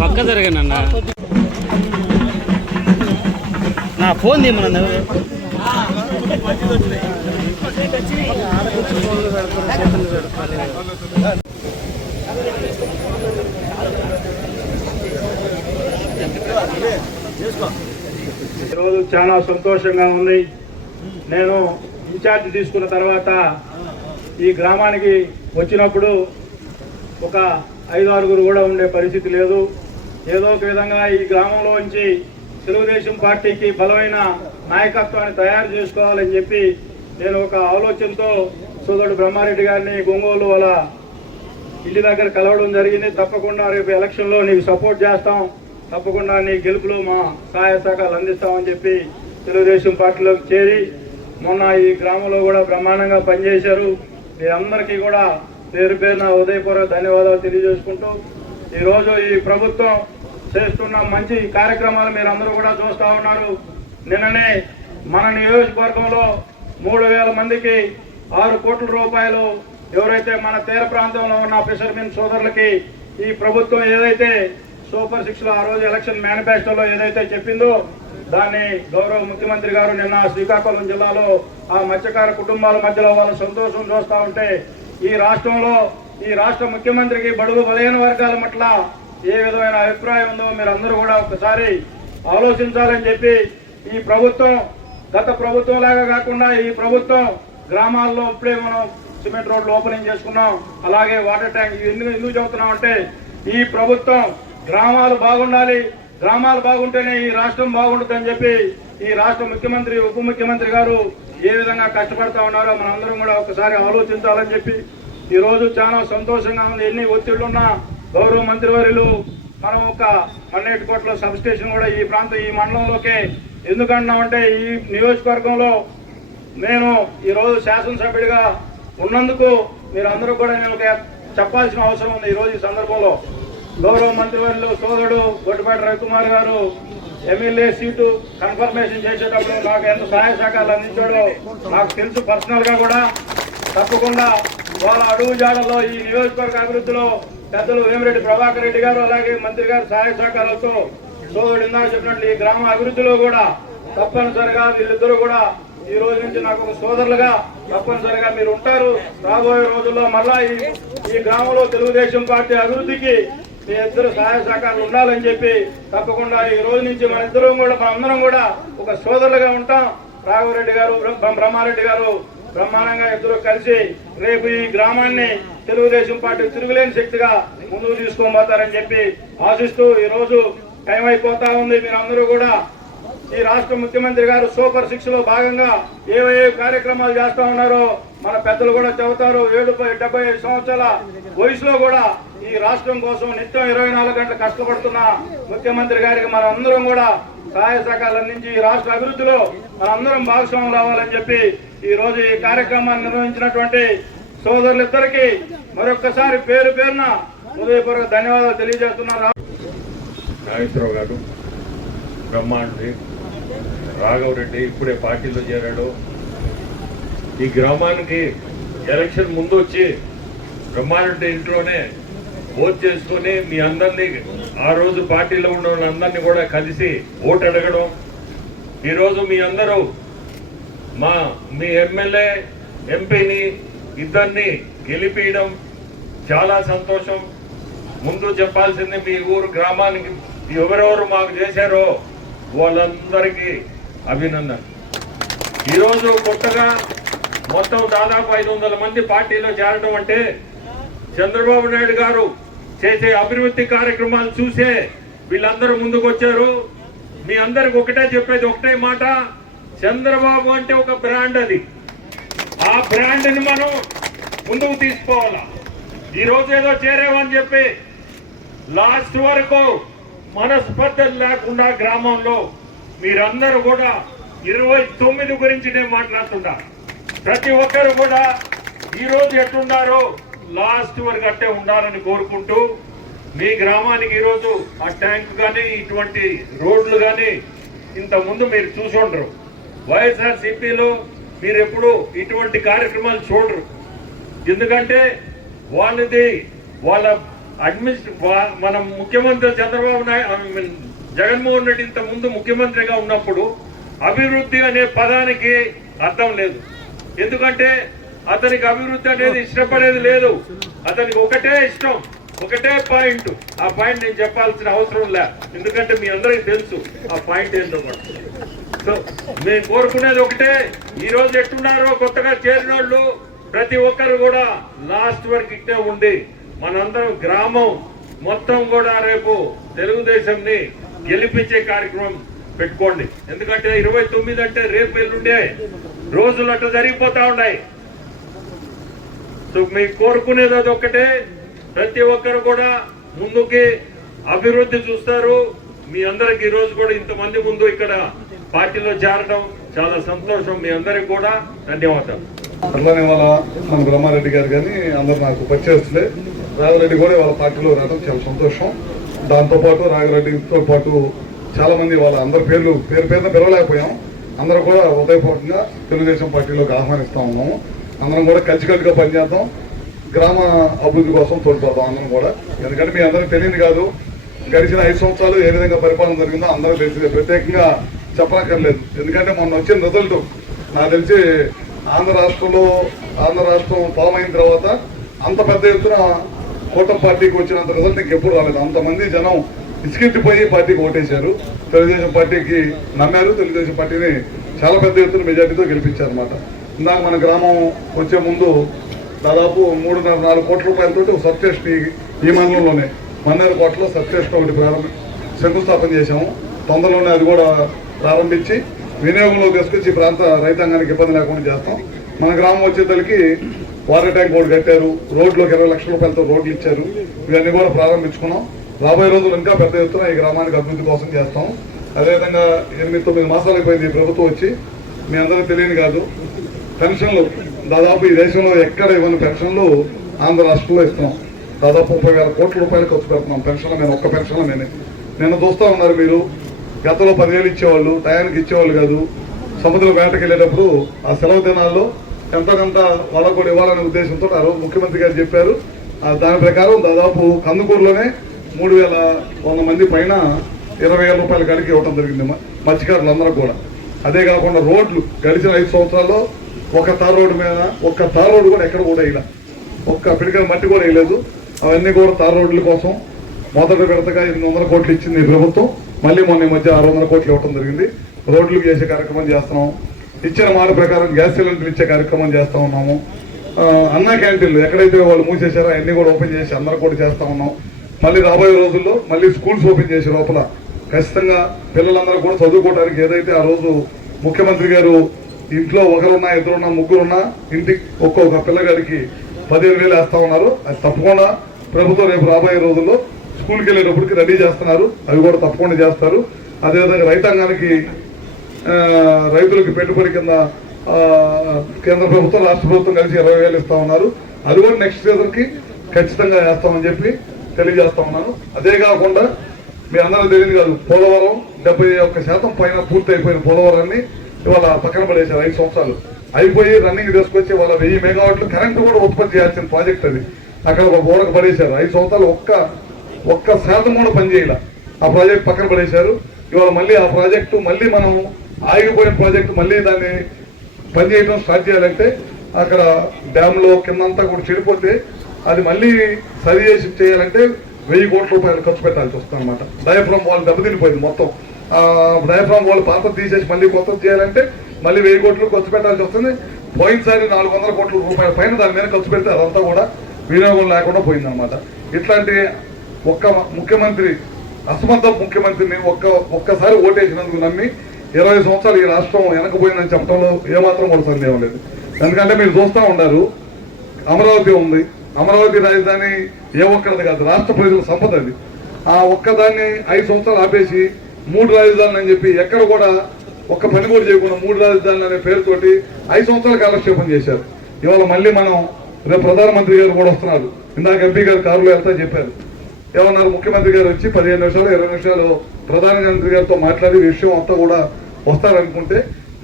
పక్క జరగనన్నా నా ఫోన్ తీయమన్నా ఈరోజు చాలా సంతోషంగా ఉంది. నేను ఇన్ఛార్జ్ తీసుకున్న తర్వాత ఈ గ్రామానికి వచ్చినప్పుడు ఒక 5-6 కూడా ఉండే పరిస్థితి లేదు. ఏదో ఒక విధంగా ఈ గ్రామంలో నుంచి తెలుగుదేశం పార్టీకి బలమైన నాయకత్వాన్ని తయారు చేసుకోవాలని చెప్పి నేను ఒక ఆలోచనతో సోదరుడు బ్రహ్మారెడ్డి గారిని ఒంగోలు వాళ్ళ ఇంటి దగ్గర కలవడం జరిగింది. తప్పకుండా రేపు ఎలక్షన్లో నీకు సపోర్ట్ చేస్తాం, తప్పకుండా నీ గెలుపులో మా సహాయ సహకారాలు అందిస్తామని చెప్పి తెలుగుదేశం పార్టీలోకి చేరి మొన్న ఈ గ్రామంలో కూడా బ్రహ్మాండంగా పనిచేశారు. మీరందరికీ కూడా పేరు పేరున హృదయపూర్వక ధన్యవాదాలు తెలియజేసుకుంటూ ఈరోజు ఈ ప్రభుత్వం చేస్తున్న మంచి కార్యక్రమాలు మీరందరూ కూడా చూస్తూ ఉన్నారు. నిన్ననే మన నియోజకవర్గంలో 3,000 మందికి 6 కోట్ల రూపాయలు ఎవరైతే మన తీర ప్రాంతంలో ఉన్న ఫిషర్మెన్ సోదరులకి ఈ ప్రభుత్వం ఏదైతే సూపర్ 6లో ఆ రోజు ఎలక్షన్ మేనిఫెస్టోలో ఏదైతే చెప్పిందో దాన్ని గౌరవ ముఖ్యమంత్రి గారు నిన్న శ్రీకాకుళం జిల్లాలో ఆ మత్స్యకార కుటుంబాల మధ్యలో వాళ్ళ సంతోషం చూస్తూ ఉంటే ఈ రాష్ట్రంలో ఈ రాష్ట్ర ముఖ్యమంత్రికి బడుగు బలహీన వర్గాల పట్ల ఏ విధమైన అభిప్రాయం ఉందో మీరు అందరూ కూడా ఒకసారి ఆలోచించాలని చెప్పి ఈ ప్రభుత్వం గత ప్రభుత్వం లాగా కాకుండా ఈ ప్రభుత్వం గ్రామాల్లో ఇప్పుడే మనం సిమెంట్ రోడ్లు ఓపెనింగ్ చేసుకున్నాం, అలాగే వాటర్ ట్యాంక్. ఎందుకు చెబుతున్నాం అంటే ఈ ప్రభుత్వం గ్రామాలు బాగుండాలి, గ్రామాలు బాగుంటేనే ఈ రాష్ట్రం బాగుంటుందని చెప్పి ఈ రాష్ట్ర ముఖ్యమంత్రి ఉప ముఖ్యమంత్రి గారు ఏ విధంగా కష్టపడతా ఉన్నారో మనందరం కూడా ఒకసారి ఆలోచించాలని చెప్పి ఈ రోజు చాలా సంతోషంగా ఉంది. ఎన్ని ఒత్తిళ్లున్నా గౌరవ మంత్రివర్యులు మనం ఒక మన్నేటికోటలో సబ్ స్టేషన్ కూడా ఈ ప్రాంతం ఈ మండలంలోకే ఎందుకన్నామంటే ఈ నియోజకవర్గంలో నేను ఈరోజు శాసనసభ్యుడిగా ఉన్నందుకు మీరందరూ కూడా నేను చెప్పాల్సిన అవసరం ఉంది. ఈరోజు ఈ సందర్భంలో గౌరవ మంత్రివర్యులు సోదరుడు గొడ్డిపాటి రవికుమార్ గారు ఎమ్మెల్యే సీటు కన్ఫర్మేషన్ చేసేటప్పుడు నాకు ఎంత సహాయ సహకారాలు అందించాడో నాకు తెలుసు. పర్సనల్ గా కూడా తప్పకుండా వాళ్ళ అడుగు జాడల్లో ఈ నియోజకవర్గ అభివృద్ధిలో పెద్దలు వేమిరెడ్డి ప్రభాకర్ రెడ్డి గారు అలాగే మంత్రి గారు సహాయ సహకారాలతో సోదరుడు ఇందాక చెప్పినట్లు ఈ గ్రామ అభివృద్ధిలో కూడా తప్పనిసరిగా వీళ్ళిద్దరూ కూడా ఈ రోజు నుంచి నాకు ఒక సోదరులుగా తప్పనిసరిగా మీరు ఉంటారు. రాబోయే రోజుల్లో మళ్ళా ఈ గ్రామంలో తెలుగుదేశం పార్టీ అభివృద్ధికి మీ ఇద్దరు సహాయ సహకారాలు ఉండాలని చెప్పి తప్పకుండా ఈ రోజు నుంచి మన ఇద్దరం కూడా మనందరం కూడా ఒక సోదరులుగా ఉంటాం. రాఘవరెడ్డి గారు బ్రహ్మారెడ్డి గారు బ్రహ్మాండంగా ఇద్దరు కలిసి రేపు ఈ గ్రామాన్ని తెలుగుదేశం పార్టీ తిరుగులేని శక్తిగా ముందుకు తీసుకోబోతారని చెప్పి ఆశిస్తూ ఈ రోజు టైం అయిపోతా ఉంది. మీరందరూ కూడా ఈ రాష్ట్ర ముఖ్యమంత్రి గారు సూపర్ 6లో భాగంగా ఏవే కార్యక్రమాలు చేస్తా ఉన్నారో మన పెద్దలు కూడా చెబుతారు. 75 సంవత్సరాల వయసులో కూడా ఈ రాష్ట్రం కోసం నిత్యం 24 గంటలు కష్టపడుతున్న ముఖ్యమంత్రి గారికి మనందరం కూడా సహాయ సహకారాలు అందించి ఈ రాష్ట్ర అభివృద్ధిలో మనందరం భాగస్వాములు అవ్వాలని చెప్పి ఈ రోజు ఈ కార్యక్రమాన్ని నిర్వహించినటువంటి సోదరులిద్దరికీ మరొక్కసారి పేరు పేరున హృదయపూర్వక ధన్యవాదాలు తెలియజేస్తున్నారు. నాగేశ్వరరావు గారు, బ్రహ్మారెడ్డి, రాఘవరెడ్డి ఇప్పుడే పార్టీలో చేరాడు. ఈ గ్రామానికి ఎలక్షన్ ముందు వచ్చి బ్రహ్మారెడ్డి ఇంట్లోనే ఓట్ చేసుకుని మీ అందరినీ ఆ రోజు పార్టీలో ఉన్న వాళ్ళందరినీ కూడా కలిసి ఓటు అడగడం, ఈరోజు మీ అందరూ మీ ఎమ్మెల్యే ఎంపీని ఇద్దరిని గెలిపించడం చాలా సంతోషం. ముందు చెప్పాల్సింది మీ ఊరు గ్రామానికి ఎవరెవరు మాకు చేశారో వాళ్ళందరికీ అభినందన. ఈరోజు కొత్తగా మొత్తం దాదాపు 500 మంది పార్టీలో చేరడం అంటే చంద్రబాబు నాయుడు గారు చేసే అభివృద్ధి కార్యక్రమాలు చూసే వీళ్ళందరూ ముందుకు వచ్చారు. మీ అందరికి ఒకటే చెప్పేది ఒకటే మాట, చంద్రబాబు అంటే ఒక బ్రాండ్, అది ఆ బ్రాండ్ ని మనం ముందుకు తీసుకోవాలా. ఈ రోజు ఏదో చేరేమని చెప్పి లాస్ట్ వరకు మనస్పర్ధలు లేకుండా గ్రామంలో మీరందరూ కూడా 29 గురించి నేను మాట్లాడుతున్నా. ప్రతి ఒక్కరు కూడా ఈ రోజు ఎట్లున్నారో లాస్ట్ వరకు అట్టే ఉండాలని కోరుకుంటూ మీ గ్రామానికి ఈరోజు ఆ ట్యాంక్ కానీ ఇటువంటి రోడ్లు కానీ ఇంత ముందు మీరు చూసి ఉండరు. వైఎస్ఆర్సీపీలో మీరు ఎప్పుడు ఇటువంటి కార్యక్రమాలు చూడరు. ఎందుకంటే వాళ్ళ మన ముఖ్యమంత్రి చంద్రబాబు నాయుడు జగన్మోహన్ రెడ్డి ఇంత ముందు ముఖ్యమంత్రిగా ఉన్నప్పుడు అభివృద్ధి అనే పదానికి అర్థం లేదు. ఎందుకంటే అతనికి అభివృద్ధి అనేది ఇష్టపడేది లేదు. అతనికి ఒకటే ఇష్టం, ఒకటే పాయింట్. ఆ పాయింట్ నేను చెప్పాల్సిన అవసరం లే, ఎందుకంటే మీ అందరికీ తెలుసు ఆ పాయింట్ ఏంటో. సో మేము కోరుకునేది ఒకటే, ఈ రోజు ఎట్టున్నారో కొత్తగా చేరిన వాళ్ళు ప్రతి ఒక్కరు కూడా లాస్ట్ వరకు ఇట్టే ఉండి మనందరం గ్రామం మొత్తం కూడా రేపు తెలుగుదేశంని గెలిపించే కార్యక్రమం పెట్టుకోండి. ఎందుకంటే 29 అంటే రేపు ఎల్లుండే రోజులు అట్లా జరిగిపోతా ఉన్నాయి. సో మీకు కోరుకునేది అది ఒక్కటే, ప్రతి ఒక్కరు కూడా ముందుకి అభివృద్ధి చూస్తారు. మీ అందరికి ఈ రోజు కూడా ఇంతమంది ముందు ఇక్కడ పార్టీలో చేరడం చాలా సంతోషం. మీ అందరికి కూడా ధన్యవాదాలు. అట్లానే వాళ్ళ మన బ్రహ్మారెడ్డి గారు కానీ అందరు నాకు పరిచయస్తులే. రాఘరెడ్డి కూడా వాళ్ళ పార్టీలో రావడం చాలా సంతోషం. దాంతోపాటు రాఘరెడ్డితో పాటు చాలా మంది వాళ్ళ అందరి పేర్లు పేరున పిలవలేకపోయాం. అందరూ కూడా ఉదయపూర్వకంగా తెలుగుదేశం పార్టీలోకి ఆహ్వానిస్తా ఉన్నాము. అందరం కూడా కలిసికట్టుగా పనిచేద్దాం, గ్రామ అభివృద్ధి కోసం తోడ్పడతాం అందరం కూడా. ఎందుకంటే మీ అందరికి తెలియదు కాదు, గడిచిన 5 సంవత్సరాలు ఏ విధంగా పరిపాలన జరిగిందో అందరూ తెలిసిందే, ప్రత్యేకంగా చెప్పనక్కర్లేదు. ఎందుకంటే మొన్న వచ్చిన రిజల్ట్ నాకు తెలిసి ఆంధ్ర రాష్ట్రం ఫామ్ అయిన తర్వాత అంత పెద్ద ఎత్తున కూటమి పార్టీకి వచ్చినంత రిజల్ట్ ఇంకెప్పుడు రాలేదు. అంతమంది జనం ఇసుకెత్తిపోయి పార్టీకి ఓటేశారు, తెలుగుదేశం పార్టీకి నమ్మారు, తెలుగుదేశం పార్టీని చాలా పెద్ద ఎత్తున మెజార్టీతో గెలిపించారు అనమాట. ఇందాక మన గ్రామం వచ్చే ముందు దాదాపు 3.5-4 కోట్ల రూపాయలతో సబ్స్టేషన్ ఈ మండలంలోనే మన్నేరు కోటలో సబ్స్టేషన్ ఒకటి శంకుస్థాపన చేశాము. తొందరలోనే అది కూడా ప్రారంభించి వినియోగంలో తీసుకొచ్చి ఈ ప్రాంత రైతాంగానికి ఇబ్బంది లేకుండా చేస్తాం. మన గ్రామం వచ్చేతలకి వాటర్ ట్యాంక్ ఒకటి కట్టారు, రోడ్లోకి 20 లక్షల రూపాయలతో రోడ్లు ఇచ్చారు. ఇవన్నీ కూడా ప్రారంభించుకున్నాం. రాబోయే రోజులు ఇంకా పెద్ద ఎత్తున ఈ గ్రామానికి అభివృద్ధి కోసం చేస్తాం. అదేవిధంగా 8-9 మాసాలు అయిపోయింది ఈ ప్రభుత్వం వచ్చి. మీ అందరికీ తెలియని కాదు, పెన్షన్లు దాదాపు ఈ దేశంలో ఎక్కడ ఇవ్వని పెన్షన్లు ఆంధ్ర రాష్ట్రంలో ఇస్తున్నాం. దాదాపు 30,000 కోట్ల రూపాయలు ఖర్చు పెడుతున్నాం పెన్షన్ల మీద, ఒక్క పెన్షన్ల మీద. నిన్న చూస్తూ ఉన్నారు మీరు, గతంలో 10,000 ఇచ్చేవాళ్ళు, టయానికి ఇచ్చేవాళ్ళు కాదు. సముద్రం వేటకి వెళ్ళేటప్పుడు ఆ సెలవు దినాల్లో ఎంతకంత వాళ్ళకు కూడా ఇవ్వాలనే ఉద్దేశంతో ఆ రోజు ముఖ్యమంత్రి గారు చెప్పారు. దాని ప్రకారం దాదాపు కందుకూరులోనే 3,100 మంది పైన 20,000 రూపాయల కాడికి ఇవ్వడం జరిగింది మత్స్యకారులందరూ కూడా. అదే కాకుండా రోడ్లు గడిచిన 5 సంవత్సరాల్లో ఒక తార్ రోడ్డు మీద ఒక్క తార్ రోడ్డు కూడా ఎక్కడ కూడా వేయలే, ఒక్క పిడికల మట్టి కూడా వేయలేదు. అవన్నీ కూడా తార్ రోడ్ల కోసం మొదటి విడతగా 800 కోట్లు ఇచ్చింది ఈ ప్రభుత్వం. మళ్ళీ మొన్న ఈ మధ్య 600 కోట్లు ఇవ్వడం జరిగింది. రోడ్లు చేసే కార్యక్రమం చేస్తున్నాం. ఇచ్చిన మాట ప్రకారం గ్యాస్ సిలిండర్లు ఇచ్చే కార్యక్రమం చేస్తూ ఉన్నాము. అన్నా క్యాంటీన్లు ఎక్కడైతే వాళ్ళు మూసేశారో అన్ని కూడా ఓపెన్ చేసి అందరూ కూడా చేస్తూ ఉన్నాం. మళ్ళీ రాబోయే రోజుల్లో మళ్ళీ స్కూల్స్ ఓపెన్ చేసే లోపల ఖచ్చితంగా పిల్లలందరూ కూడా చదువుకోవడానికి ఏదైతే ఆ రోజు ముఖ్యమంత్రి గారు ఇంట్లో ఒకరున్నా, ఇద్దరున్నా, ముగ్గురున్నా ఇంటికి ఒక్కొక్క పిల్లగాడికి 15,000 వేస్తా ఉన్నారు. అది తప్పకుండా ప్రభుత్వం రేపు రాబోయే రోజుల్లో స్కూల్కి వెళ్ళేటప్పటికి రెడీ చేస్తున్నారు. అవి కూడా తప్పకుండా చేస్తారు. అదేవిధంగా రైతాంగానికి రైతులకి పెట్టుబడి కింద కేంద్ర ప్రభుత్వం రాష్ట్ర ప్రభుత్వం కలిసి 20,000 ఇస్తా ఉన్నారు. అది కూడా నెక్స్ట్ సీజన్కి ఖచ్చితంగా వేస్తామని చెప్పి తెలియజేస్తా ఉన్నాను. అదే కాకుండా మీ అందరూ తెలియదు కాదు, పోలవరం 71% పైన పూర్తి అయిపోయిన పోలవరాన్ని ఇవాళ పక్కన పడేశారు. 5 సంవత్సరాలు అయిపోయి రన్నింగ్ తీసుకొచ్చి వాళ్ళ 1000 మెగావాట్లు కరెంటు కూడా ఉత్పత్తి చేయాల్సిన ప్రాజెక్ట్ అది అక్కడ ఒక ఊరకు పడేశారు. 5 సంవత్సరాలు ఒక్క శాతం కూడా పనిచేయాల, ఆ ప్రాజెక్ట్ పక్కన పడేశారు. ఇవాళ మళ్ళీ ఆ ప్రాజెక్టు మళ్ళీ మనం ఆగిపోయిన ప్రాజెక్టు మళ్ళీ దాన్ని పనిచేయడం స్టార్ట్ చేయాలంటే అక్కడ డ్యామ్లో కిందంతా కూడా చెడిపోతే అది మళ్ళీ సరి చేసి చేయాలంటే 1000 కోట్ల రూపాయలు ఖర్చు పెట్టాల్సి వస్తుంది అనమాట. డయాఫ్రామ్ వాల్ దెబ్బతినిపోయింది మొత్తం. డయాఫ్రామ్ వాల్ పాత తీసేసి మళ్ళీ కొత్తది చేయాలంటే మళ్ళీ 1000 కోట్లు ఖర్చు పెట్టాల్సి వస్తుంది. పోయినసారి 400 కోట్ల రూపాయల పైన దాని మీద ఖర్చు పెడితే అదంతా కూడా వినియోగం లేకుండా పోయిందనమాట. ఇట్లాంటి ఒక్క ముఖ్యమంత్రి, అసమర్థ ముఖ్యమంత్రిని ఒక్కసారి ఓటేసినందుకు నమ్మి 20 సంవత్సరాలు ఈ రాష్ట్రం వెనకపోయిందని చెప్పడంలో ఏమాత్రం కూడా సందేహం లేదు. ఎందుకంటే మీరు చూస్తూ ఉన్నారు, అమరావతి ఉంది, అమరావతి రాజధాని ఏ ఒక్కరిది కాదు, రాష్ట్ర ప్రజల సంపద అది. ఆ ఒక్కదాన్ని 5 సంవత్సరాలు ఆపేసి 3 రాజధానులు అని చెప్పి ఎక్కడ కూడా ఒక్క పని కూడా చేయకుండా 3 రాజధానులు అనే పేరుతోటి 5 సంవత్సరాలు కాలక్షేపం చేశారు. ఇవాళ మళ్ళీ మనం రేపు ప్రధానమంత్రి గారు కూడా వస్తున్నారు. ఇందాక ఎంపీ గారు కారులో వెళ్తా చెప్పారు. ఏమన్నారు, ముఖ్యమంత్రి గారు వచ్చి 15 నిమిషాలు 20 నిమిషాలు ప్రధానమంత్రి గారితో మాట్లాడి విషయం అంతా కూడా వస్తారనుకుంటే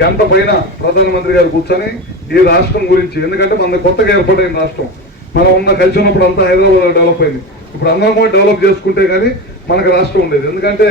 గంట పైన ప్రధానమంత్రి గారు కూర్చొని ఈ రాష్ట్రం గురించి, ఎందుకంటే మన కొత్తగా ఏర్పడిన రాష్ట్రం, మనం కలిసి ఉన్నప్పుడు అంతా హైదరాబాద్ డెవలప్ అయింది. ఇప్పుడు అందరం కూడా డెవలప్ చేసుకుంటే కానీ మనకు రాష్ట్రం ఉండేది. ఎందుకంటే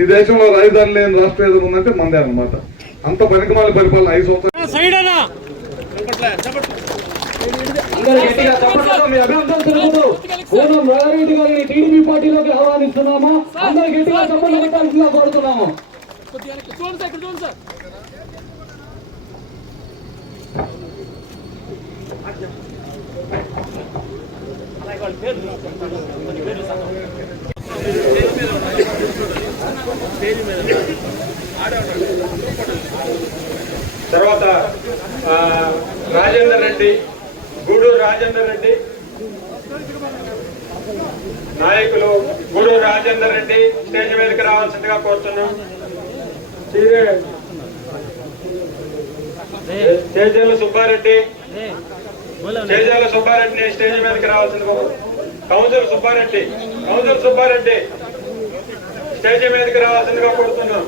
ఈ దేశంలో రాజధాని లేని రాష్ట్రం ఏదైనా ఉందంటే మనదే అన్నమాట. అంత పనికిమాల పరిపాలన 5 సంవత్సరాలు. అందరూ గట్టిగా చప్పట్లతో మీ అభినందనలు తెలుపుతూ కోనం రాఘవరెడ్డి గారిని టీడీపీ పార్టీలోకి ఆహ్వానిస్తున్నాము. అందరూ గట్టిగా చప్పట్లు కొట్టాల్సిందిగా కోరుతున్నాము. తర్వాత రాజేందర్ రెడ్డి, గూడూరు రాజేందర్ రెడ్డి నాయకులు గూడూరు రాజేందర్ రెడ్డి స్టేజ్ మీదకి రావాల్సిందిగా కోరుతున్నాం. చేజేళ్ళ సుబ్బారెడ్డి స్టేజ్ మీదకి రావాల్సిందిగా. కౌన్సిలర్ సుబ్బారెడ్డి స్టేజ్ మీదకి రావాల్సిందిగా కోరుతున్నాం.